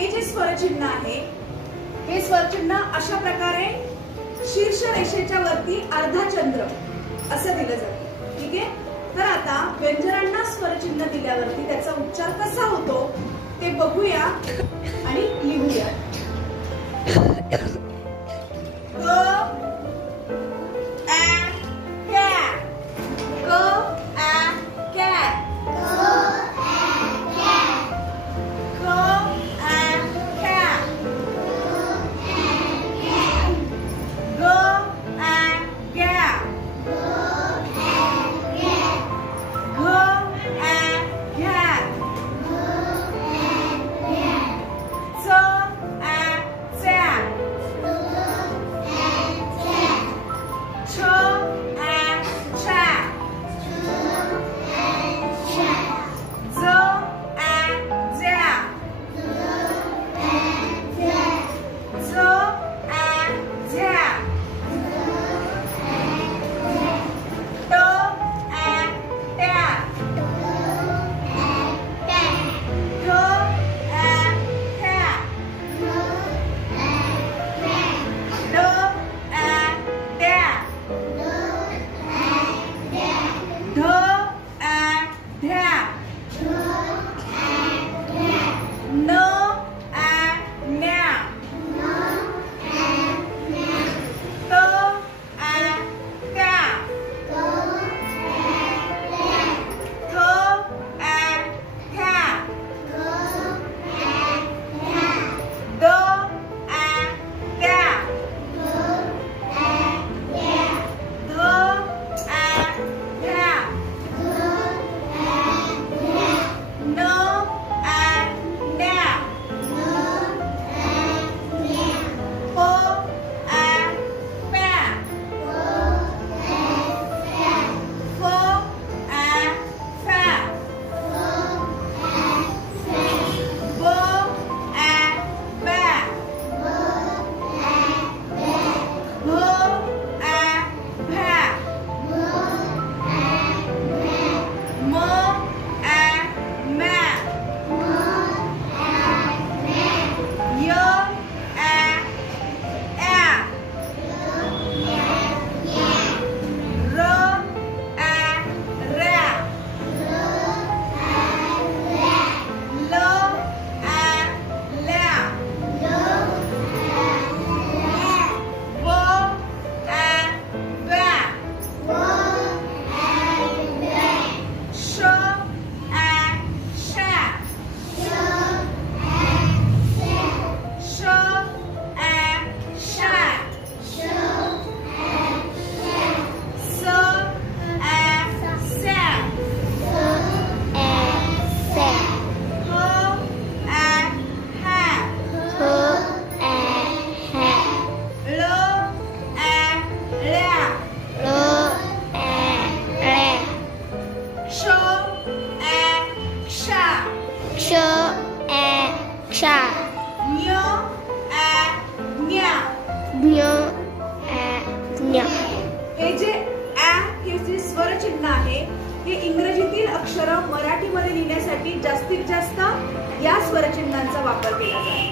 हे जे स्वरचिन्ह आहे हे स्वरचिन्ह अशा प्रकारे शीर्ष रेषेच्या वरती अर्धा चंद्र असं दिलं जातं। ठीक आहे, तर आता व्यंजनांना स्वरचिन्ह दिल्यावरती त्याचा उच्चार कसा होतो ते बघूया आणि लिहूया। हे जे स्वरचिन्ह आहे हे इंग्रजीतील अक्षर मराठीमध्ये लिहिण्यासाठी जास्तीत जास्त या स्वरचिन्हांचा वापर केला जातो।